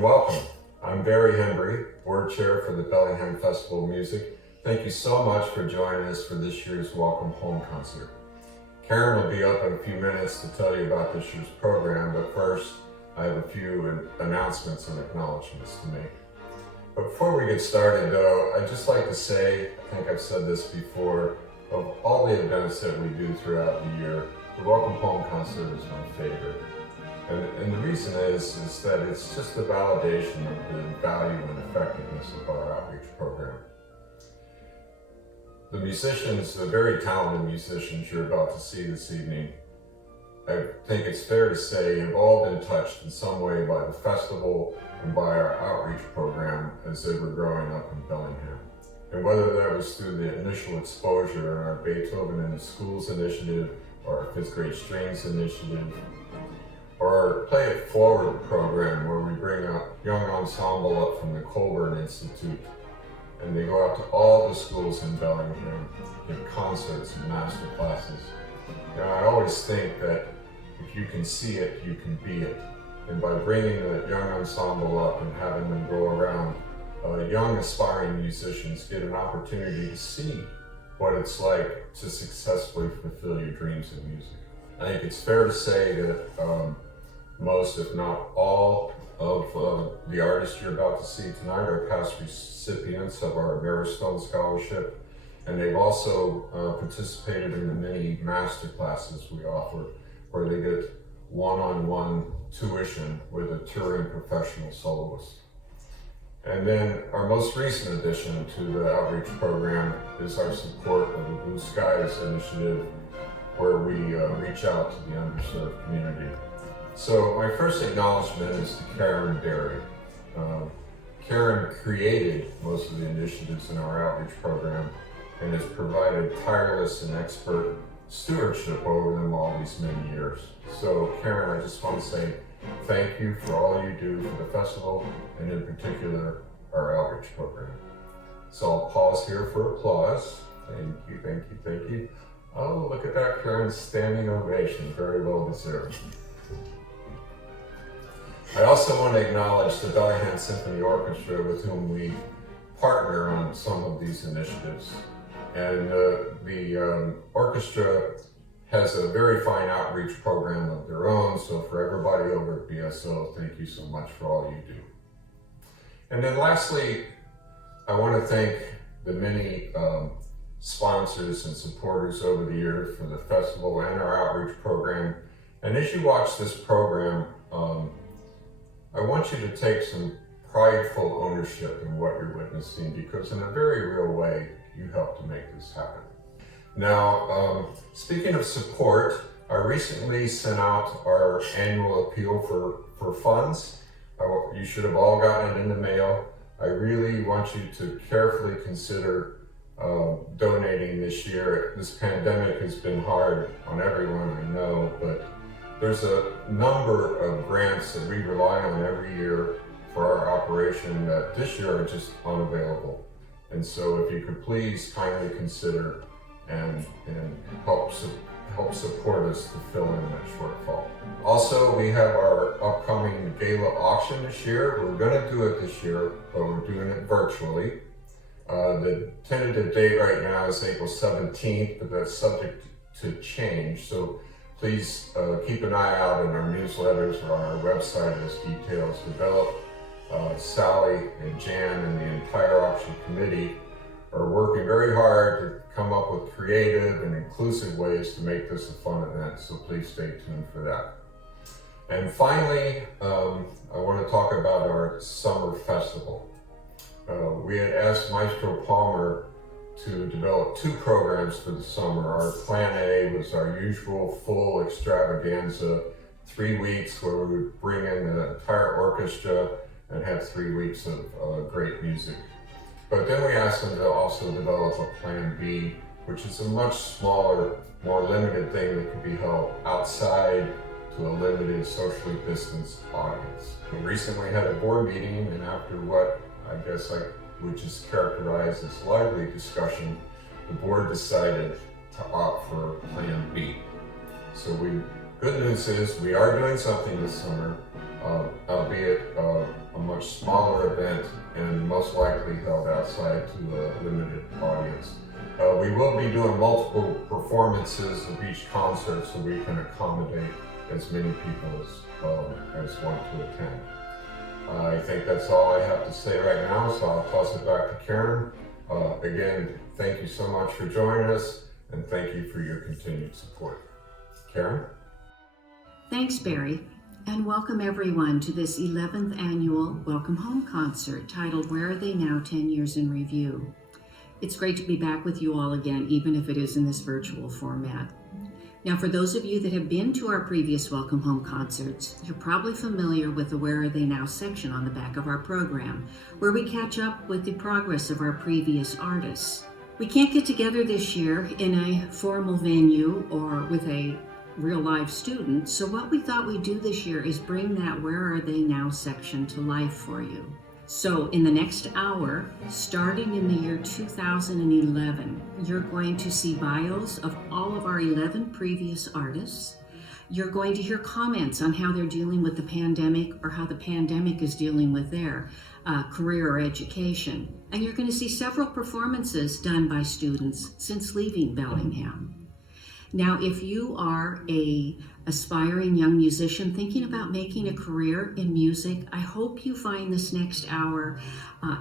and welcome. I'm Barry Hembree, Board Chair for the Bellingham Festival of Music. Thank you so much for joining us for this year's Welcome Home concert. Karen will be up in a few minutes to tell you about this year's program, but first I have a few announcements and acknowledgments to make. But before we get started though, I'd just like to say, I think I've said this before, of all the events that we do throughout the year, the Welcome Home concert is my favorite. And the reason is that it's just a validation of the value and effectiveness of our outreach program. The musicians, the very talented musicians you're about to see this evening, I think it's fair to say have all been touched in some way by the festival and by our outreach program as they were growing up in Bellingham. And whether that was through the initial exposure in our Beethoven in the Schools initiative or our fifth grade strings initiative, or our Play It Forward program where we bring a young ensemble up from the Colburn Institute and they go out to all the schools in Bellingham, give concerts and master classes. You know, I always think that if you can see it, you can be it. And by bringing the young ensemble up and having them go around, young aspiring musicians get an opportunity to see what it's like to successfully fulfill your dreams in music. I think it's fair to say that most, if not all, of the artists you're about to see tonight are past recipients of our Veristone Scholarship, and they've also participated in the many master classes we offer, where they get one-on-one tuition with a touring professional soloist. And then our most recent addition to the outreach program is our support of the Blue Skies initiative, where we reach out to the underserved community. So my first acknowledgement is to Karen Berry. Karen created most of the initiatives in our outreach program and has provided tireless and expert stewardship over them all these many years. So Karen, I just want to say thank you for all you do for the festival and in particular our outreach program. So I'll pause here for applause. Thank you, thank you, thank you. Oh, look at that, Karen's standing ovation, very well deserved. I also want to acknowledge the Bellingham Symphony Orchestra with whom we partner on some of these initiatives. And the orchestra has a very fine outreach program of their own, so for everybody over at BSO, thank you so much for all you do. And then lastly, I want to thank the many sponsors and supporters over the years for the festival and our outreach program. And as you watch this program, I want you to take some prideful ownership in what you're witnessing, because in a very real way, you helped to make this happen. Now, speaking of support, I recently sent out our annual appeal for funds. You should have all gotten it in the mail. I really want you to carefully consider donating this year. This pandemic has been hard on everyone, I know, but there's a number of grants that we rely on every year for our operation that this year are just unavailable. And so if you could please kindly consider and help support us to fill in that shortfall. Also, we have our upcoming gala auction this year. We're going to do it this year, but we're doing it virtually. The tentative date right now is April 17th, but that's subject to change. So please keep an eye out in our newsletters or on our website as details develop. Sally and Jan and the entire auction committee are working very hard to come up with creative and inclusive ways to make this a fun event, so please stay tuned for that. And finally, I want to talk about our summer festival. We had asked Maestro Palmer to develop 2 programs for the summer. Our plan A was our usual full extravaganza, 3 weeks where we would bring in the entire orchestra and have 3 weeks of great music. But then we asked them to also develop a plan B, which is a much smaller, more limited thing that could be held outside to a limited socially distanced audience. We recently had a board meeting, and after what I guess I would just characterize as lively discussion, the board decided to opt for plan B. So good news is we are doing something this summer. albeit a much smaller event and most likely held outside to a limited audience. We will be doing multiple performances of each concert so we can accommodate as many people as want to attend. I think that's all I have to say right now, so I'll toss it back to Karen. Again, thank you so much for joining us, and thank you for your continued support. Karen? Thanks, Barry, and welcome everyone to this 11th annual Welcome Home concert titled Where Are They Now? 10 Years in Review. It's great to be back with you all again, even if it is in this virtual format. Now, for those of you that have been to our previous Welcome Home concerts, you're probably familiar with the Where Are They Now section on the back of our program, where we catch up with the progress of our previous artists. We can't get together this year in a formal venue or with a real live student, so what we thought we'd do this year is bring that Where Are They Now section to life for you. So in the next hour, starting in the year 2011, you're going to see bios of all of our 11 previous artists. You're going to hear comments on how they're dealing with the pandemic or how the pandemic is dealing with their career or education. And you're going to see several performances done by students since leaving Bellingham. Now, if you are an aspiring young musician thinking about making a career in music, I hope you find this next hour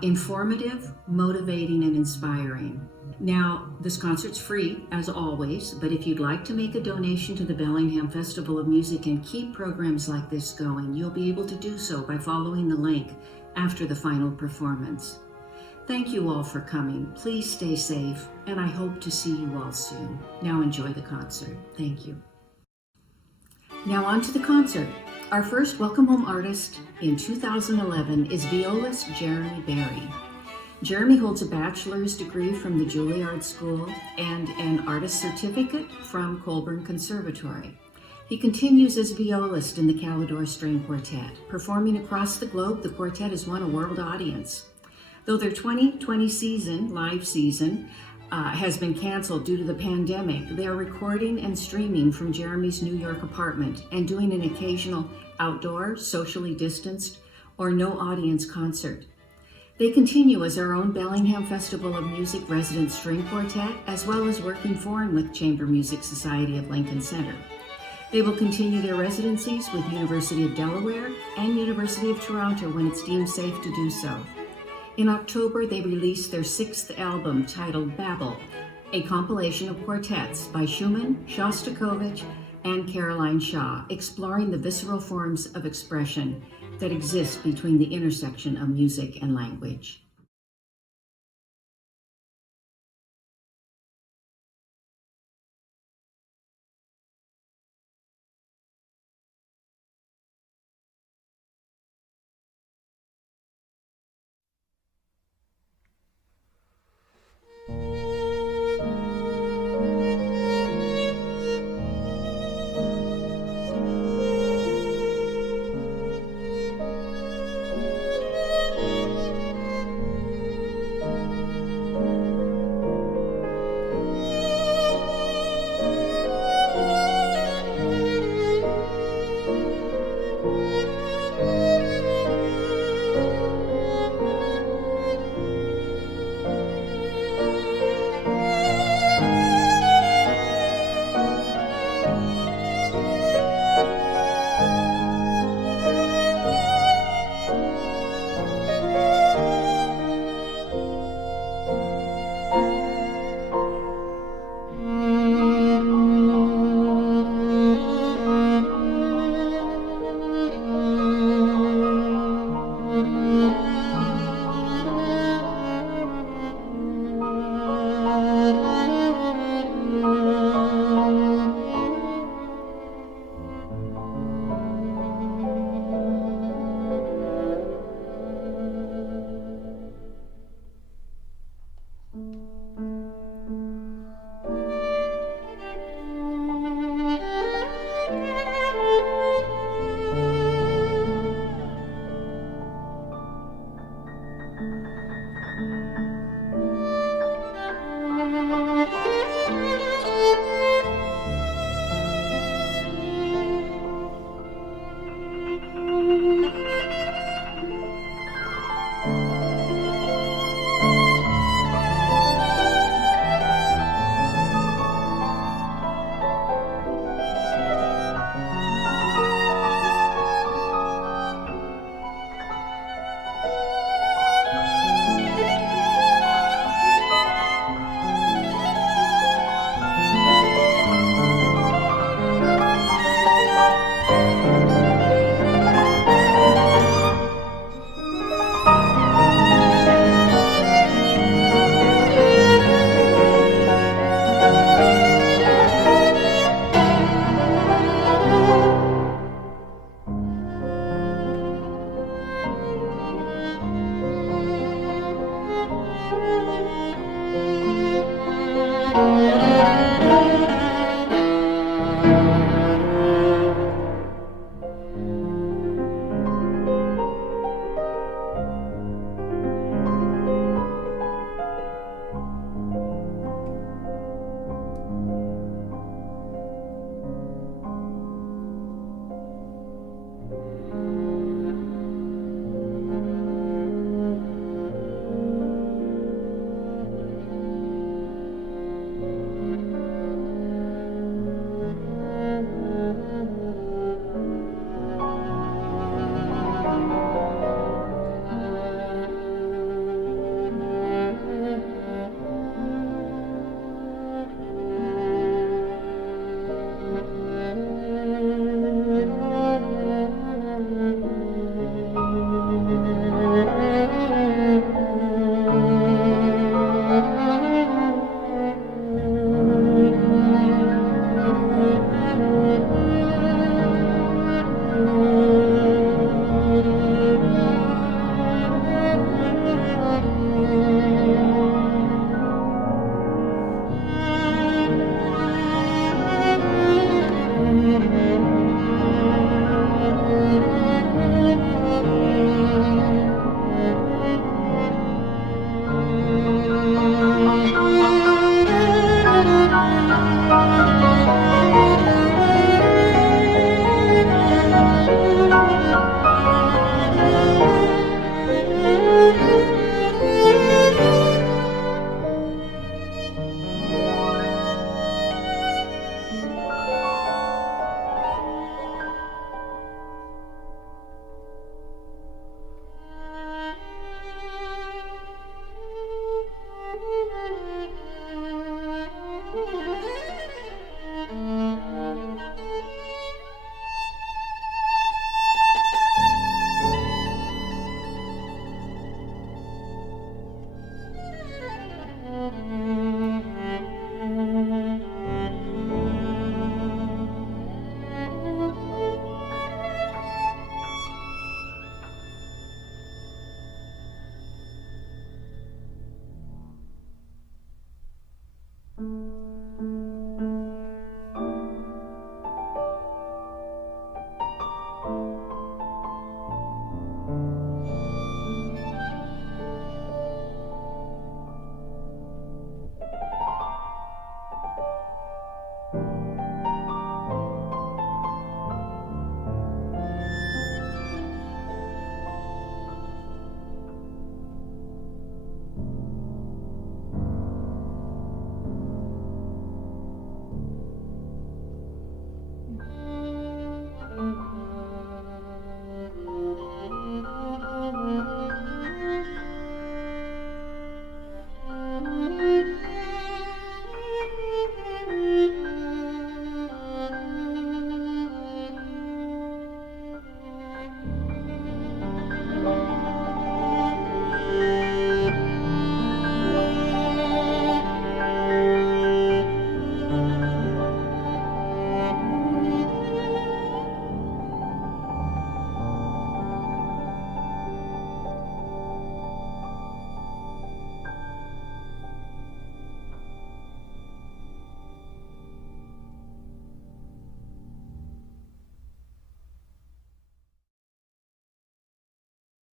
informative, motivating, and inspiring. Now, this concert's free, as always, but if you'd like to make a donation to the Bellingham Festival of Music and keep programs like this going, you'll be able to do so by following the link after the final performance. Thank you all for coming. Please stay safe, and I hope to see you all soon. Now enjoy the concert. Thank you. Now on to the concert. Our first Welcome Home artist in 2011 is violist Jeremy Berry. Jeremy holds a bachelor's degree from the Juilliard School and an artist certificate from Colburn Conservatory. He continues as violist in the Calidore String Quartet. Performing across the globe, the quartet has won a world audience. Though their 2020 live season has been canceled due to the pandemic, they are recording and streaming from Jeremy's New York apartment and doing an occasional outdoor, socially distanced, or no audience concert. They continue as our own Bellingham Festival of Music resident string quartet, as well as working foreign with Chamber Music Society of Lincoln Center. They will continue their residencies with University of Delaware and University of Toronto when it's deemed safe to do so. In October, they released their 6th album titled Babel, a compilation of quartets by Schumann, Shostakovich, and Caroline Shaw, exploring the visceral forms of expression that exist between the intersection of music and language.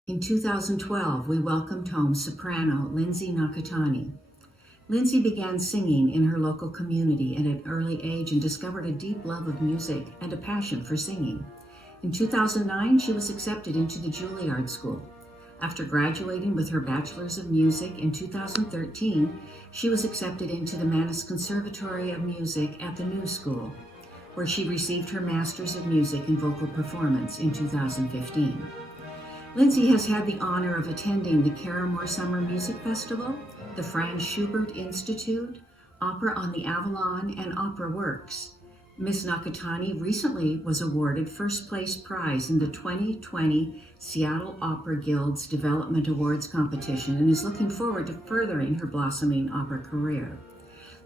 In 2012, we welcomed home soprano Lindsey Nakatani. Lindsey began singing in her local community at an early age and discovered a deep love of music and a passion for singing. In 2009, she was accepted into the Juilliard School. After graduating with her Bachelor's of Music in 2013, she was accepted into the Mannes Conservatory of Music at the New School, where she received her Master's of Music in Vocal Performance in 2015. Lindsey has had the honor of attending the Carrymore Summer Music Festival, the Franz Schubert Institute, Opera on the Avalon, and Opera Works. Ms. Nakatani recently was awarded first place prize in the 2020 Seattle Opera Guild's Development Awards competition and is looking forward to furthering her blossoming opera career.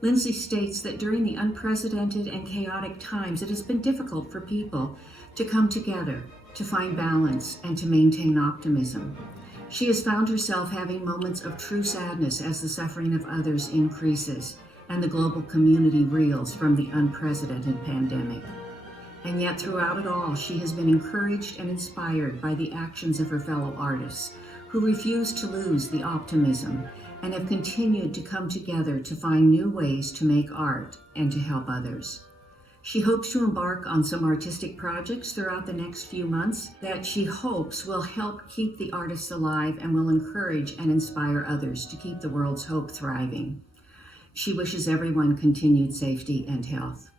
Lindsey states that during the unprecedented and chaotic times, it has been difficult for people to come together, to find balance, and to maintain optimism. She has found herself having moments of true sadness as the suffering of others increases and the global community reels from the unprecedented pandemic. And yet throughout it all, she has been encouraged and inspired by the actions of her fellow artists who refuse to lose the optimism and have continued to come together to find new ways to make art and to help others. She hopes to embark on some artistic projects throughout the next few months that she hopes will help keep the artists alive and will encourage and inspire others to keep the world's hope thriving. She wishes everyone continued safety and health.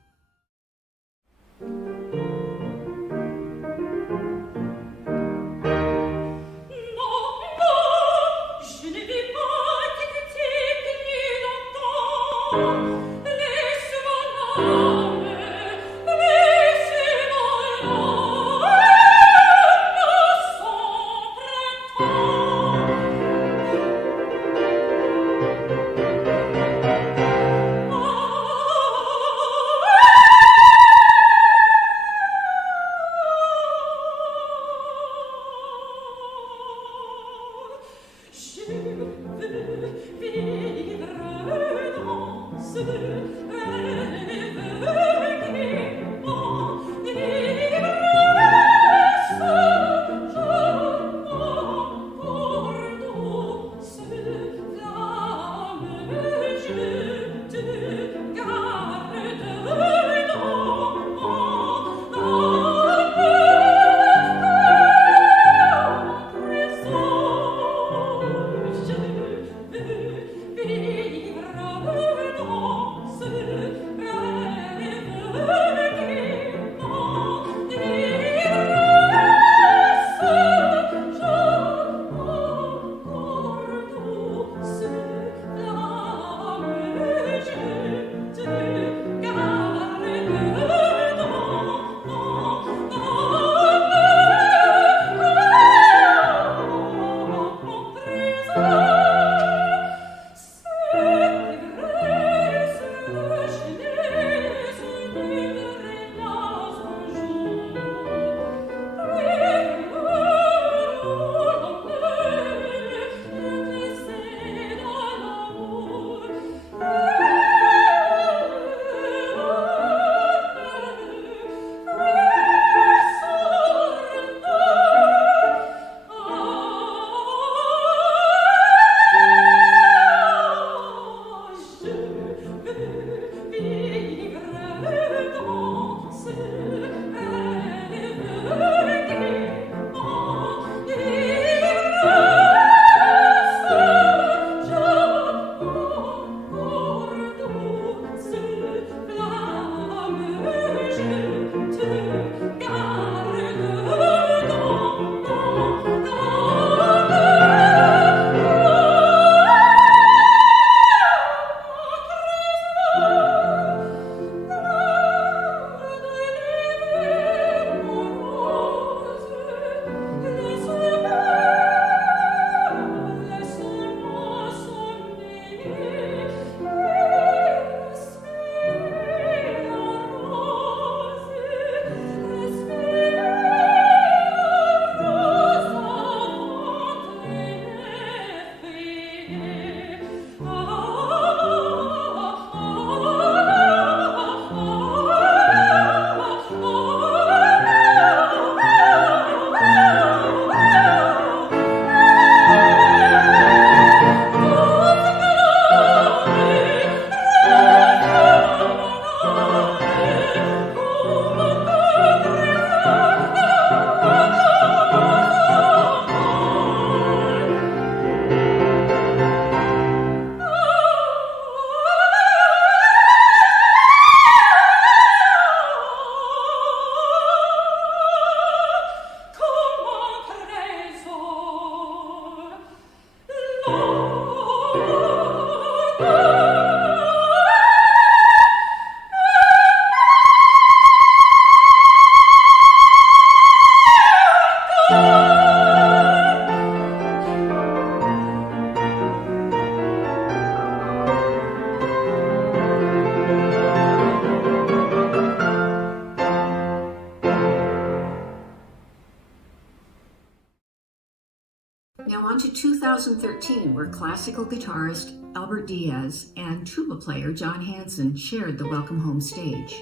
Now on to 2013, where classical guitarist Albert Diaz and tuba player John Hanson shared the Welcome Home stage.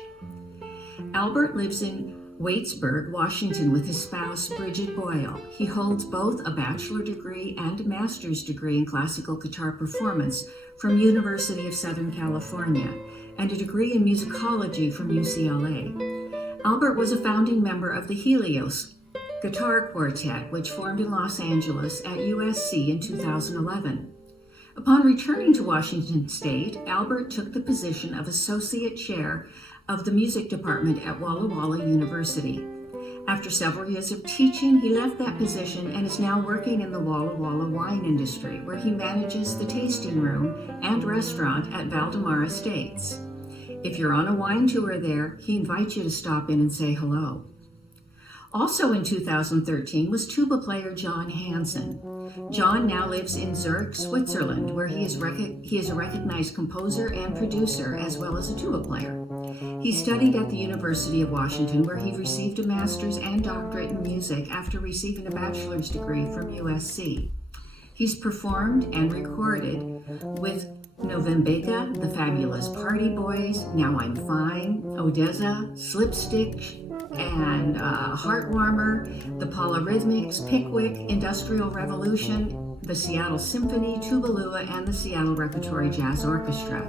Albert lives in Waitsburg, Washington, with his spouse Bridget Boyle. He holds both a bachelor degree and a master's degree in classical guitar performance from University of Southern California and a degree in musicology from UCLA. Albert was a founding member of the Helios Guitar Quartet, which formed in Los Angeles at USC in 2011. Upon returning to Washington State, Albert took the position of Associate Chair of the Music Department at Walla Walla University. After several years of teaching, he left that position and is now working in the Walla Walla wine industry, where he manages the tasting room and restaurant at Valdemar Estates. If you're on a wine tour there, he invites you to stop in and say hello. Also in 2013 was tuba player John Hanson. John now lives in Zurich, Switzerland, where he is a recognized composer and producer, as well as a tuba player. He studied at the University of Washington, where he received a master's and doctorate in music after receiving a bachelor's degree from USC. He's performed and recorded with Novembeka, the Fabulous Party Boys, Now I'm Fine, Odessa, Slipstick, and Heartwarmer, the Polyrhythmics, Pickwick, Industrial Revolution, the Seattle Symphony, Tubalua, and the Seattle Repertory Jazz Orchestra.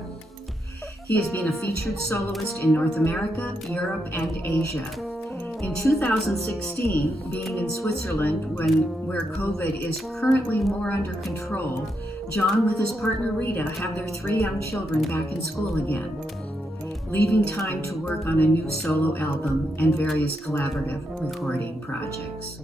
He has been a featured soloist in North America, Europe, and Asia. In 2016, being in Switzerland where COVID is currently more under control, John with his partner Rita have their 3 young children back in school again, leaving time to work on a new solo album and various collaborative recording projects.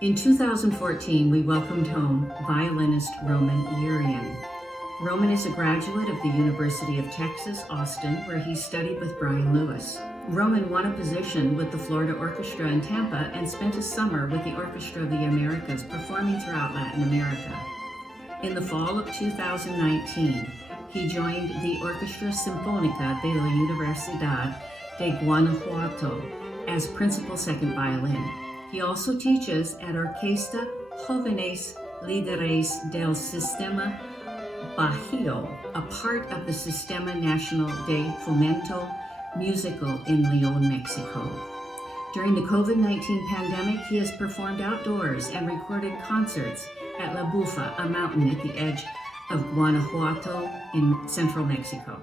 In 2014, we welcomed home violinist Roman Yearian. Roman is a graduate of the University of Texas, Austin, where he studied with Brian Lewis. Roman won a position with the Florida Orchestra in Tampa and spent a summer with the Orchestra of the Americas performing throughout Latin America. In the fall of 2019, he joined the Orquestra Sinfónica de la Universidad de Guanajuato as principal second violin. He also teaches at Orquesta Jóvenes Líderes del Sistema Bajío, a part of the Sistema Nacional de Fomento Musical in León, Mexico. During the COVID-19 pandemic, he has performed outdoors and recorded concerts at La Bufa, a mountain at the edge of Guanajuato in central Mexico.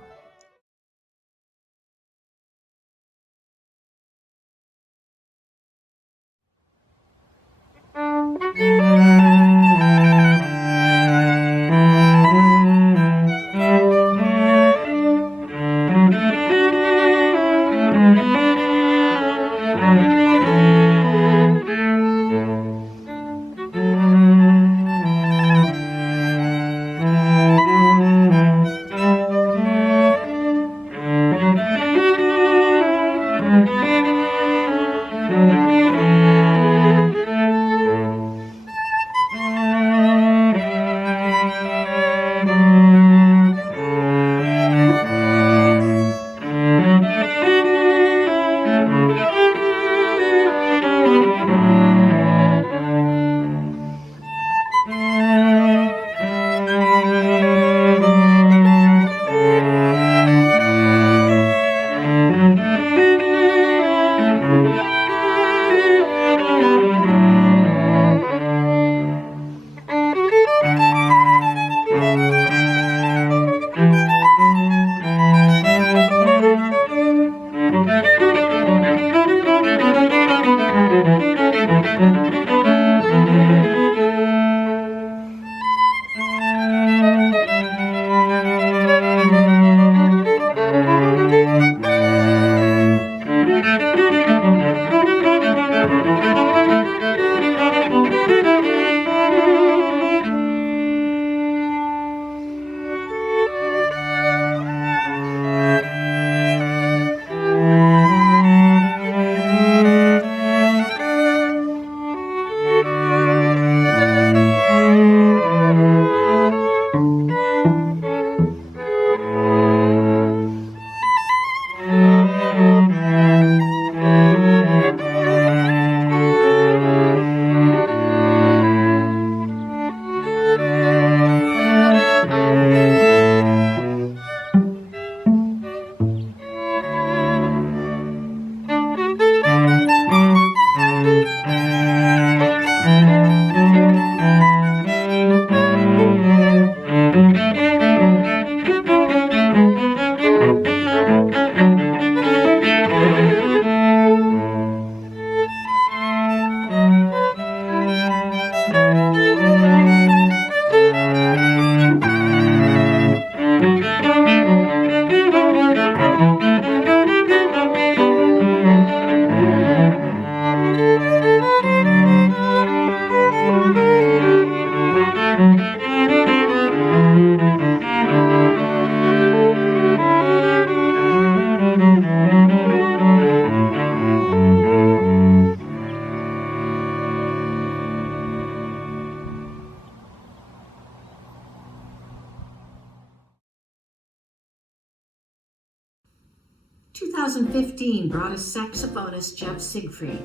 2015 brought us saxophonist Jeff Siegfried.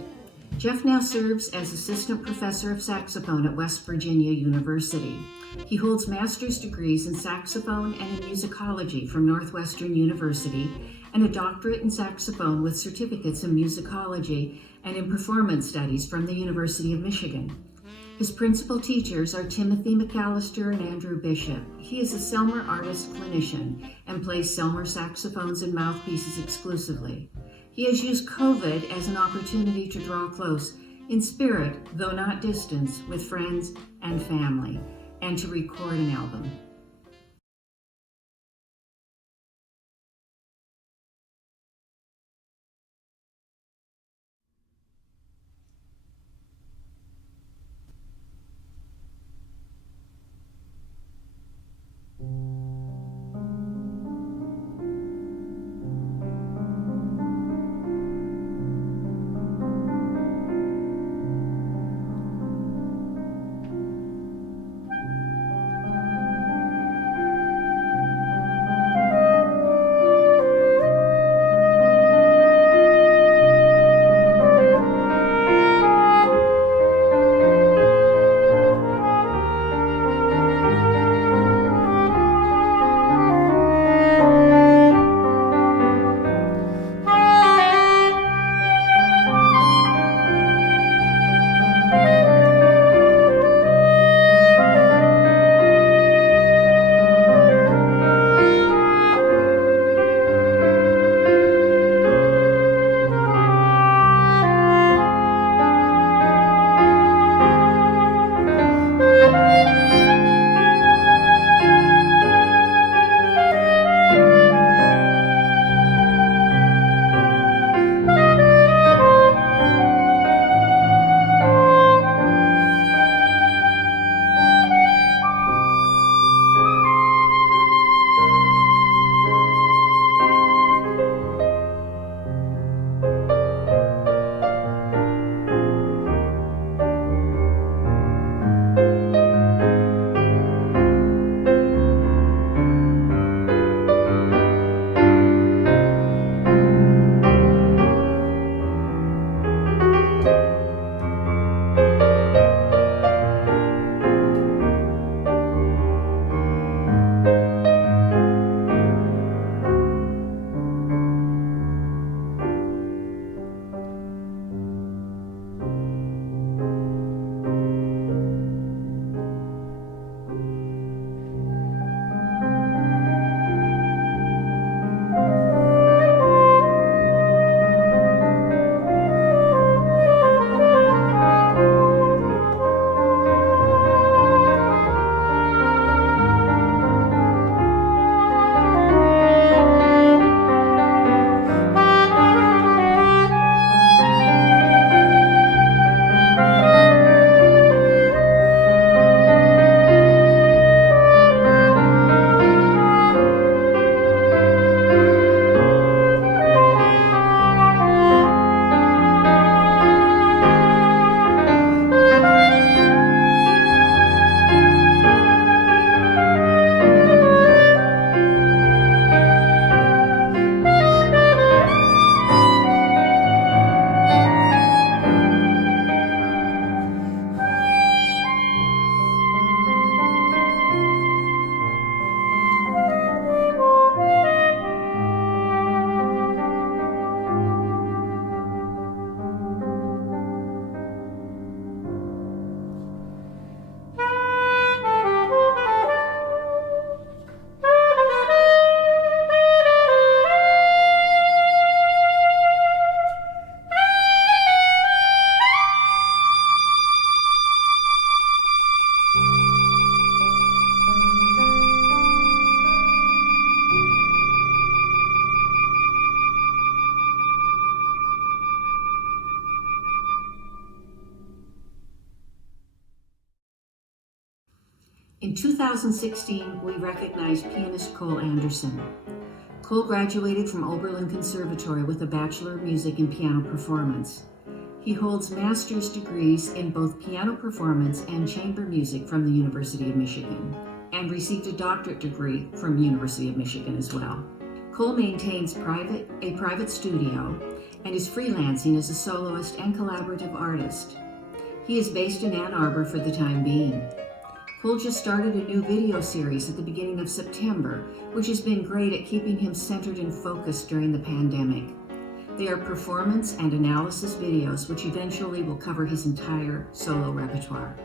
Jeff now serves as assistant professor of saxophone at West Virginia University. He holds master's degrees in saxophone and in musicology from Northwestern University and a doctorate in saxophone with certificates in musicology and in performance studies from the University of Michigan. His principal teachers are Timothy McAllister and Andrew Bishop. He is a Selmer artist clinician and plays Selmer saxophones and mouthpieces exclusively. He has used COVID as an opportunity to draw close, in spirit, though not distance, with friends and family, and to record an album. In 2016, we recognized pianist Cole Anderson. Cole graduated from Oberlin Conservatory with a Bachelor of Music in Piano Performance. He holds master's degrees in both piano performance and chamber music from the University of Michigan, and received a doctorate degree from University of Michigan as well. Cole maintains a private studio and is freelancing as a soloist and collaborative artist. He is based in Ann Arbor for the time being. Cole just started a new video series at the beginning of September, which has been great at keeping him centered and focused during the pandemic. They are performance and analysis videos, which eventually will cover his entire solo repertoire.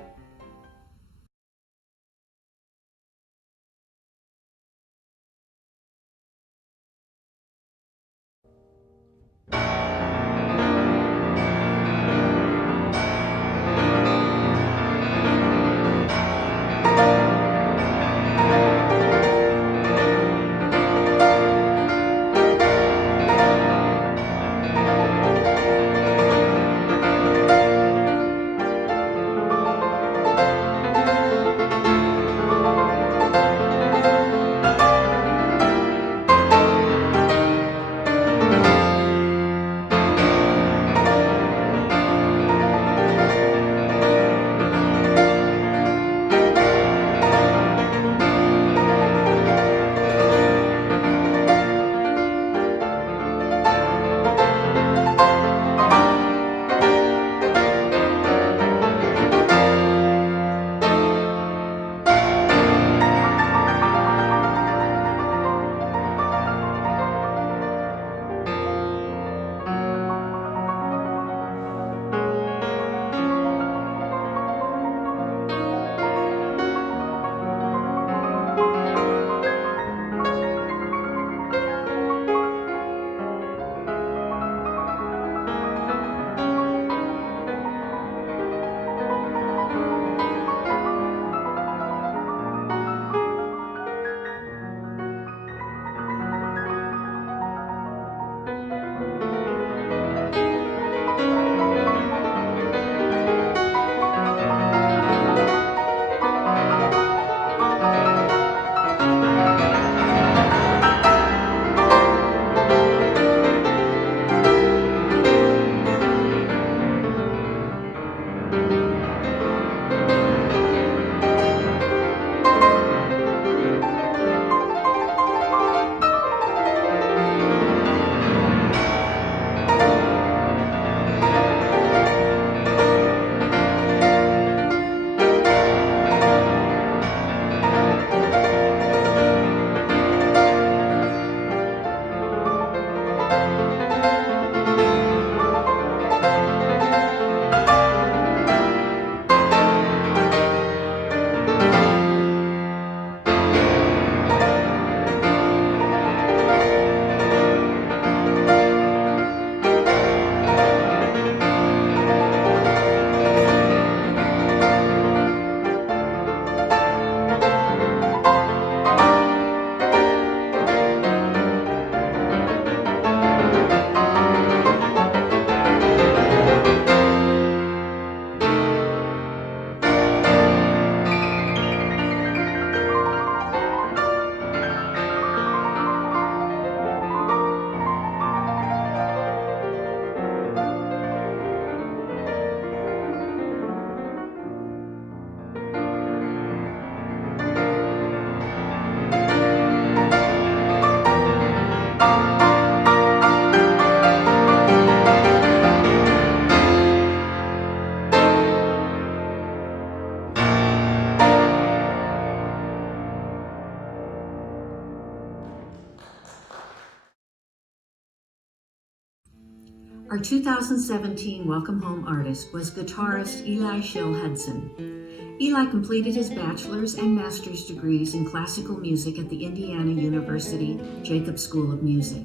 Our 2017 Welcome Home artist was guitarist Eli Shell Hudson. Eli completed his bachelor's and master's degrees in classical music at the Indiana University Jacobs School of Music.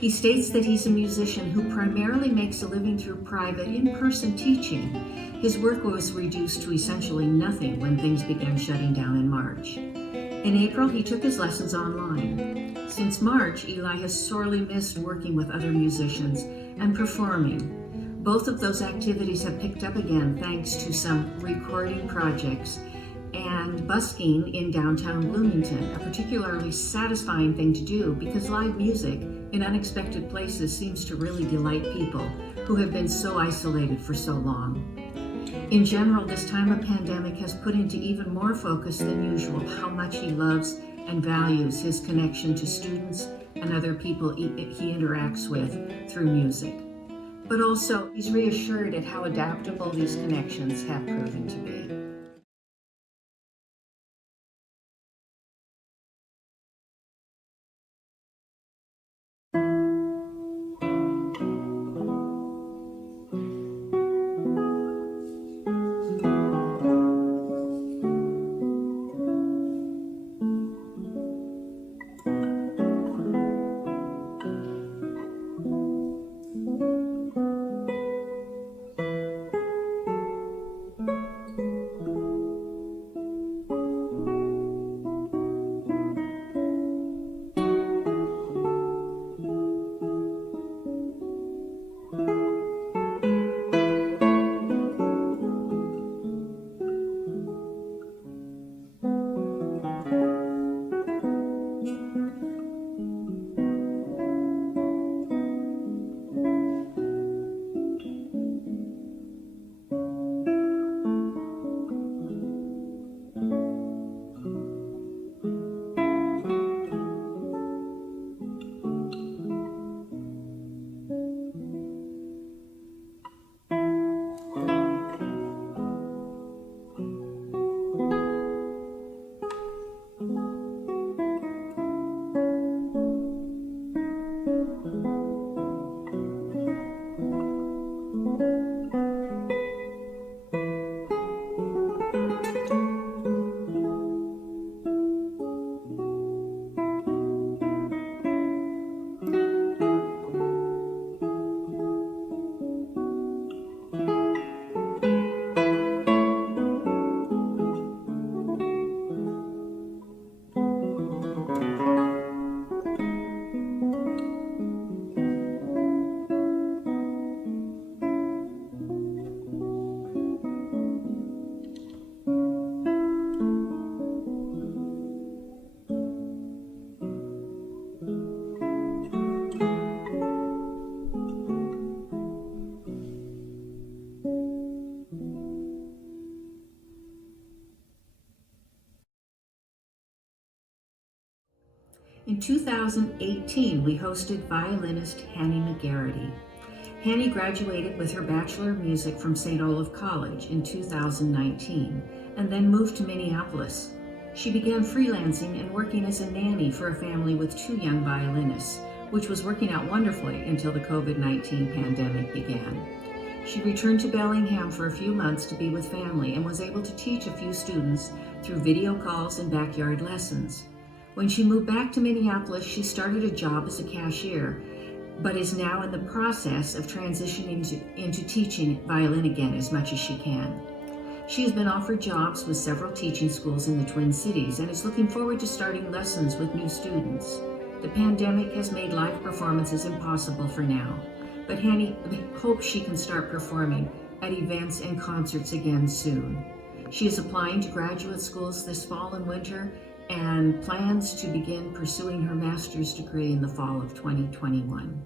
He states that he's a musician who primarily makes a living through private, in-person teaching. His work was reduced to essentially nothing when things began shutting down in March. In April, he took his lessons online. Since March, Eli has sorely missed working with other musicians and performing. Both of those activities have picked up again thanks to some recording projects and busking in downtown Bloomington, a particularly satisfying thing to do because live music in unexpected places seems to really delight people who have been so isolated for so long. In general, this time of pandemic has put into even more focus than usual how much he loves and values his connection to students and other people he interacts with through music. But also, he's reassured at how adaptable these connections have proven to be. In 2018, we hosted violinist Hannie McGarrity. Hannie graduated with her Bachelor of Music from St. Olaf College in 2019 and then moved to Minneapolis. She began freelancing and working as a nanny for a family with 2 young violinists, which was working out wonderfully until the COVID-19 pandemic began. She returned to Bellingham for a few months to be with family and was able to teach a few students through video calls and backyard lessons. When she moved back to Minneapolis, she started a job as a cashier, but is now in the process of transitioning into teaching violin again as much as she can. She has been offered jobs with several teaching schools in the Twin Cities and is looking forward to starting lessons with new students. The pandemic has made live performances impossible for now, but Hannie hopes she can start performing at events and concerts again soon. She is applying to graduate schools this fall and winter and plans to begin pursuing her master's degree in the fall of 2021.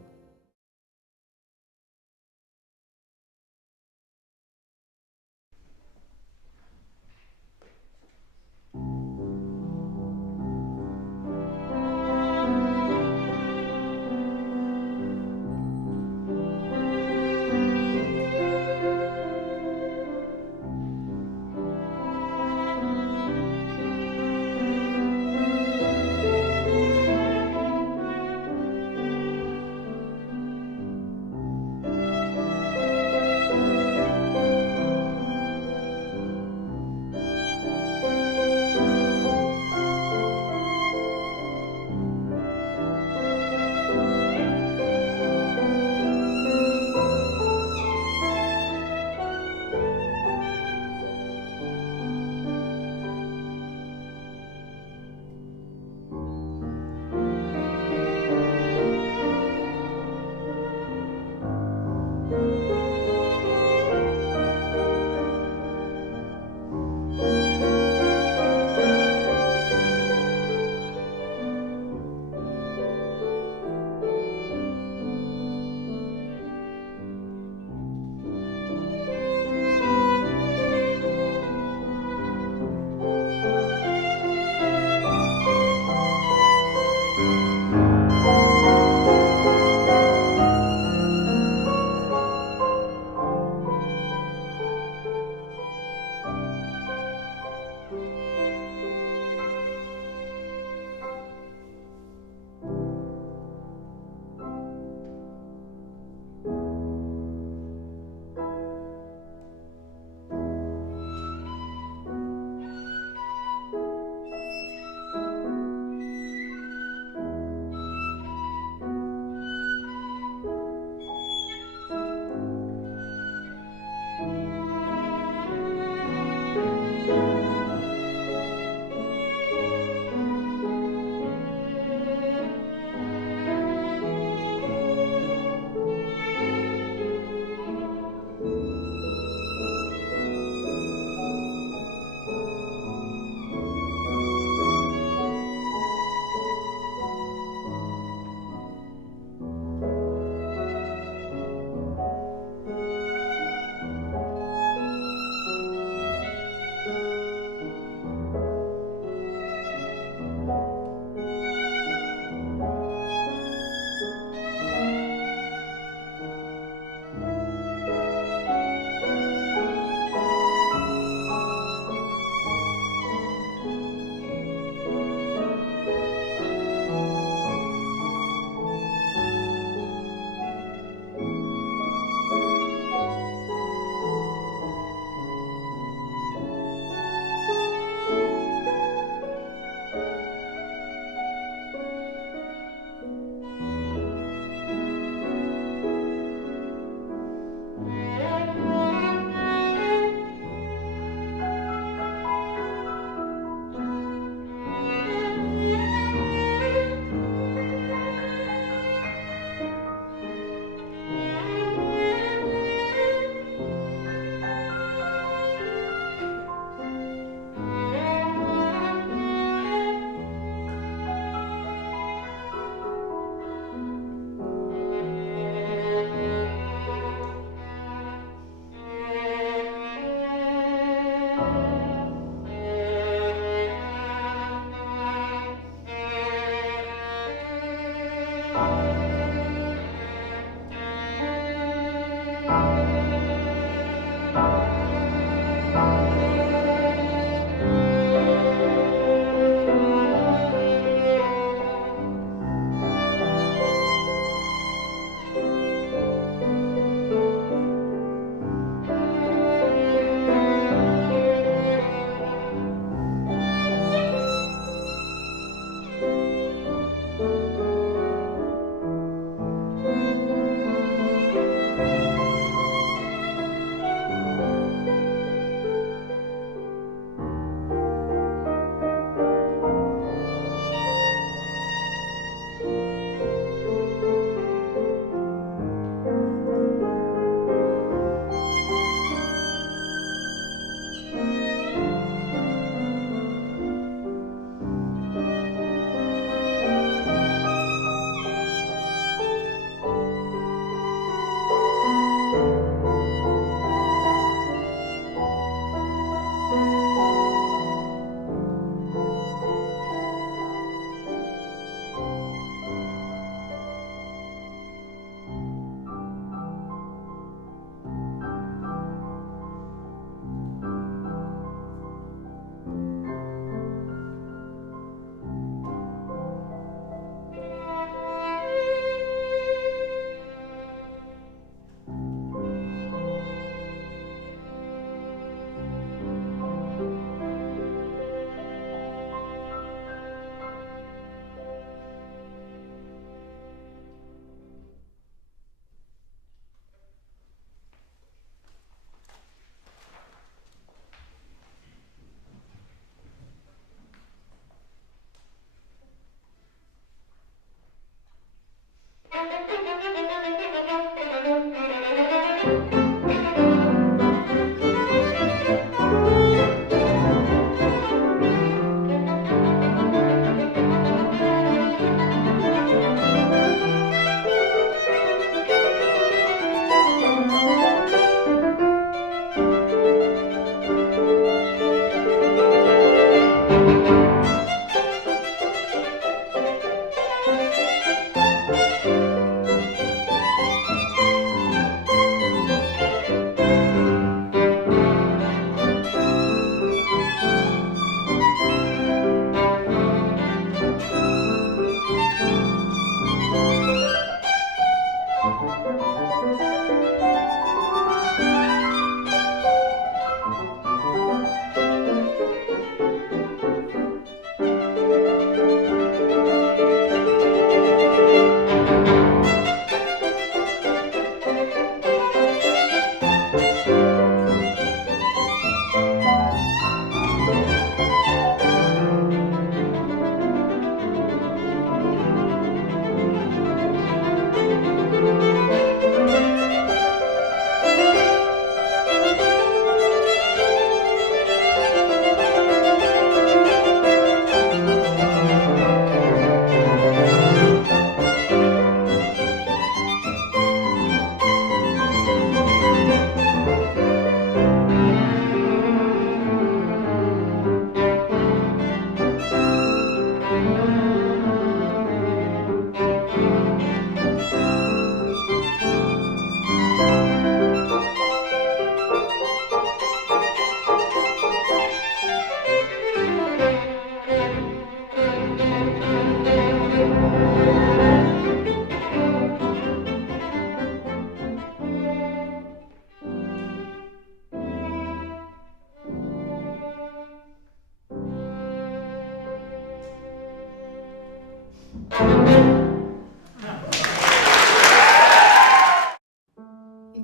In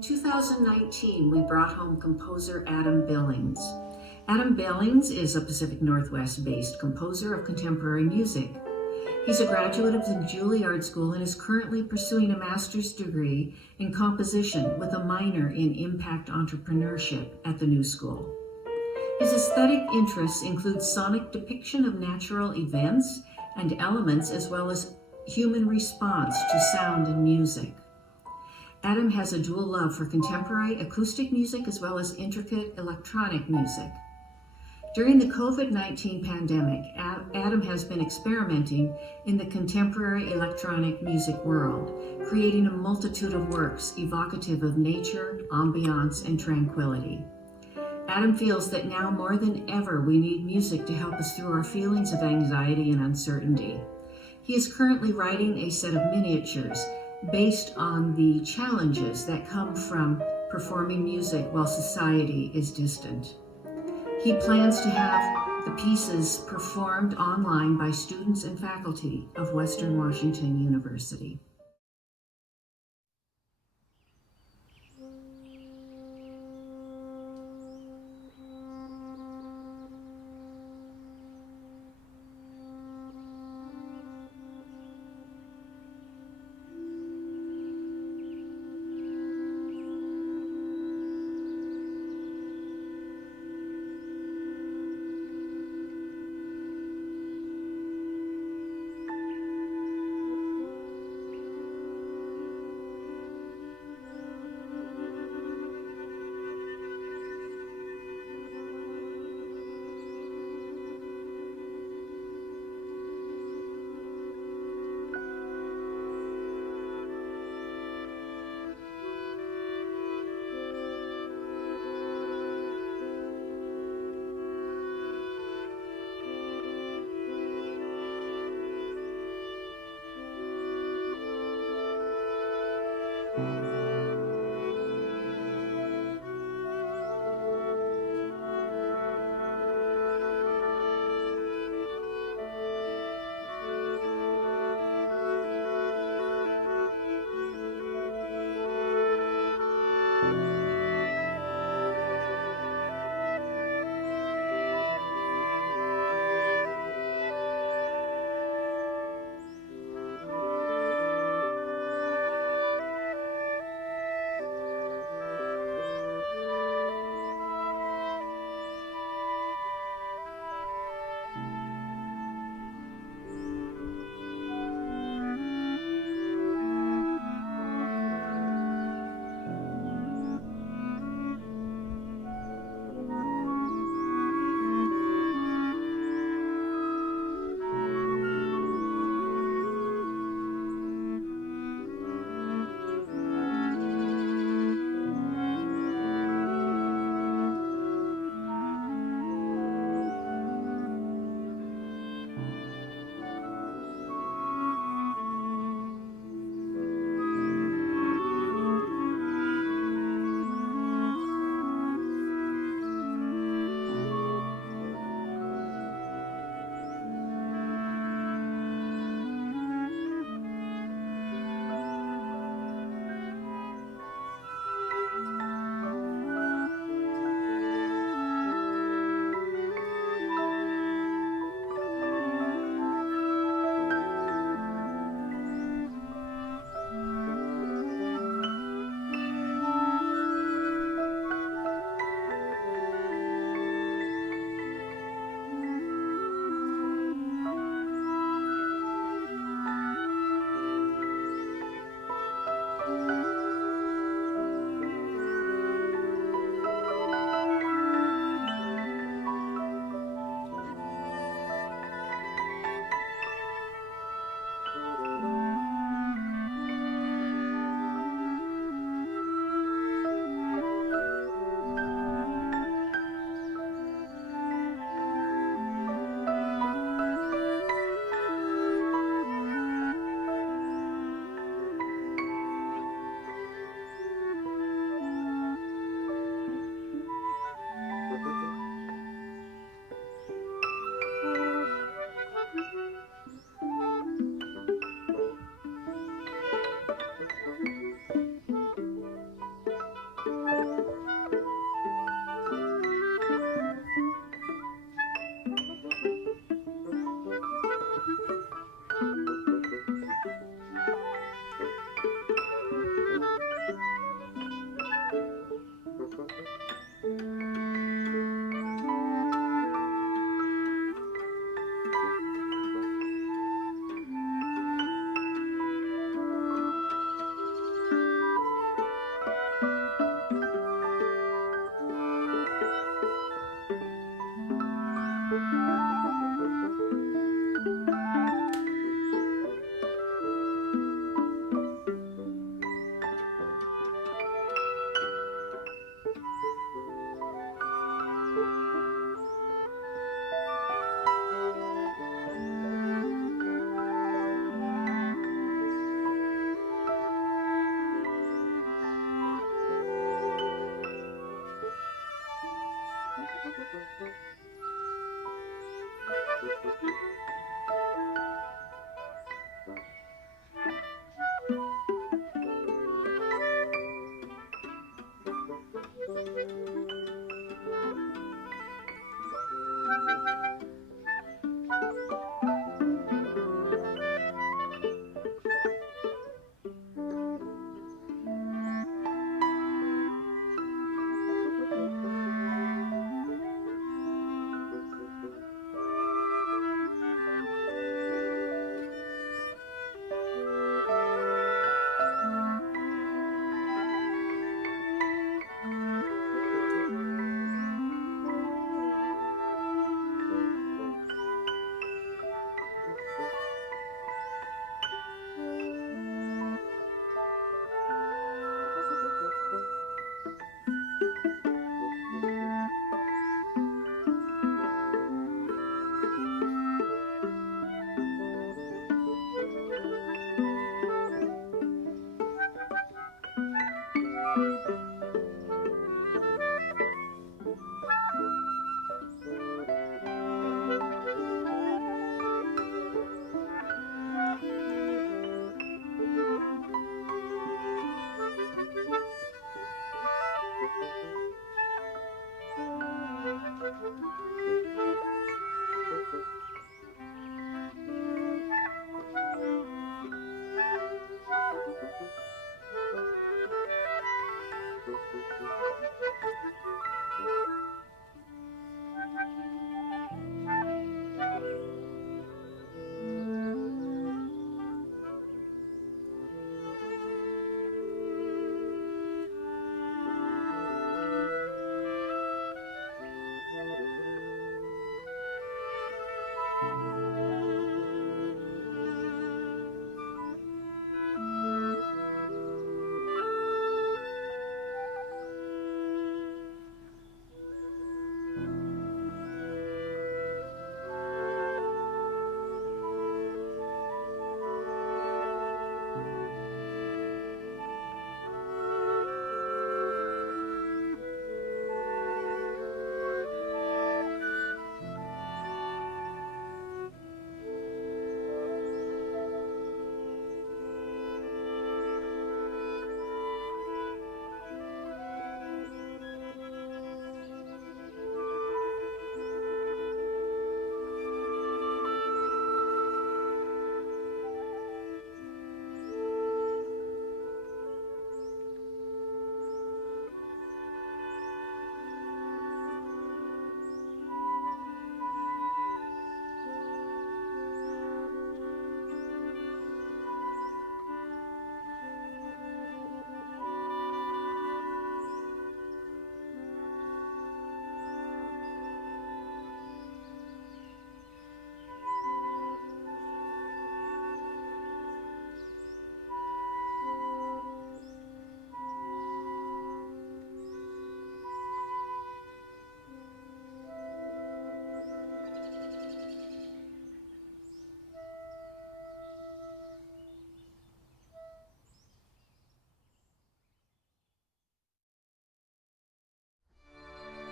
2019, we brought home composer Adam Billings. Adam Billings is a Pacific Northwest-based composer of contemporary music. He's a graduate of the Juilliard School and is currently pursuing a master's degree in composition with a minor in impact entrepreneurship at the New School. His aesthetic interests include sonic depiction of natural events and elements, as well as human response to sound and music. Adam has a dual love for contemporary acoustic music as well as intricate electronic music. During the COVID-19 pandemic, Adam has been experimenting in the contemporary electronic music world, creating a multitude of works evocative of nature, ambiance, and tranquility. Adam feels that now more than ever we need music to help us through our feelings of anxiety and uncertainty. He is currently writing a set of miniatures based on the challenges that come from performing music while society is distant. He plans to have the pieces performed online by students and faculty of Western Washington University.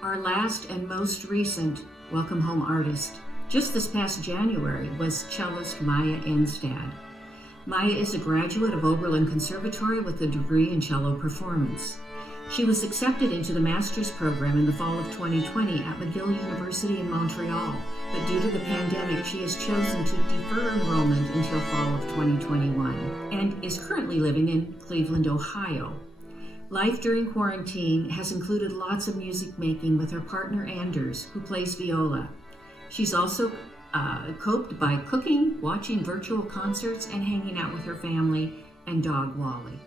Our last and most recent Welcome Home artist, just this past January, was cellist Maya Enstad. Maya is a graduate of Oberlin Conservatory with a degree in cello performance. She was accepted into the master's program in the fall of 2020 at McGill University in Montreal, but due to the pandemic, she has chosen to defer enrollment until fall of 2021 and is currently living in Cleveland, Ohio. Life during quarantine has included lots of music making with her partner Anders, who plays viola. She's also coped by cooking, watching virtual concerts, and hanging out with her family and dog Wally.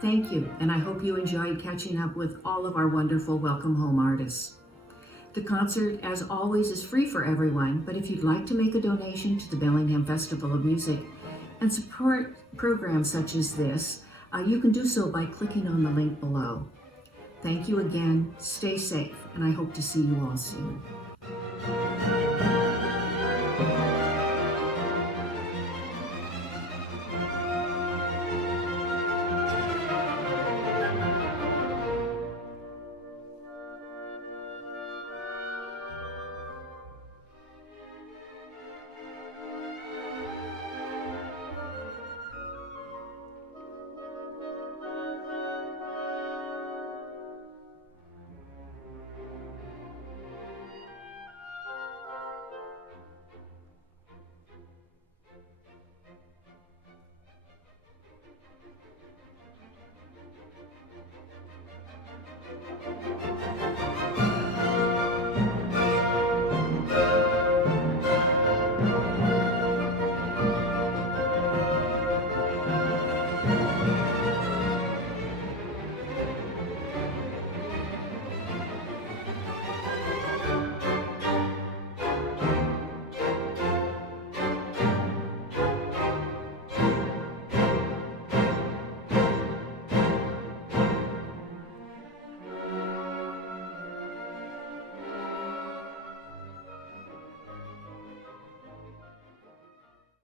Thank you, and I hope you enjoyed catching up with all of our wonderful Welcome Home artists. The concert, as always, is free for everyone, but if you'd like to make a donation to the Bellingham Festival of Music and support programs such as this, you can do so by clicking on the link below. Thank you again, stay safe, and I hope to see you all soon.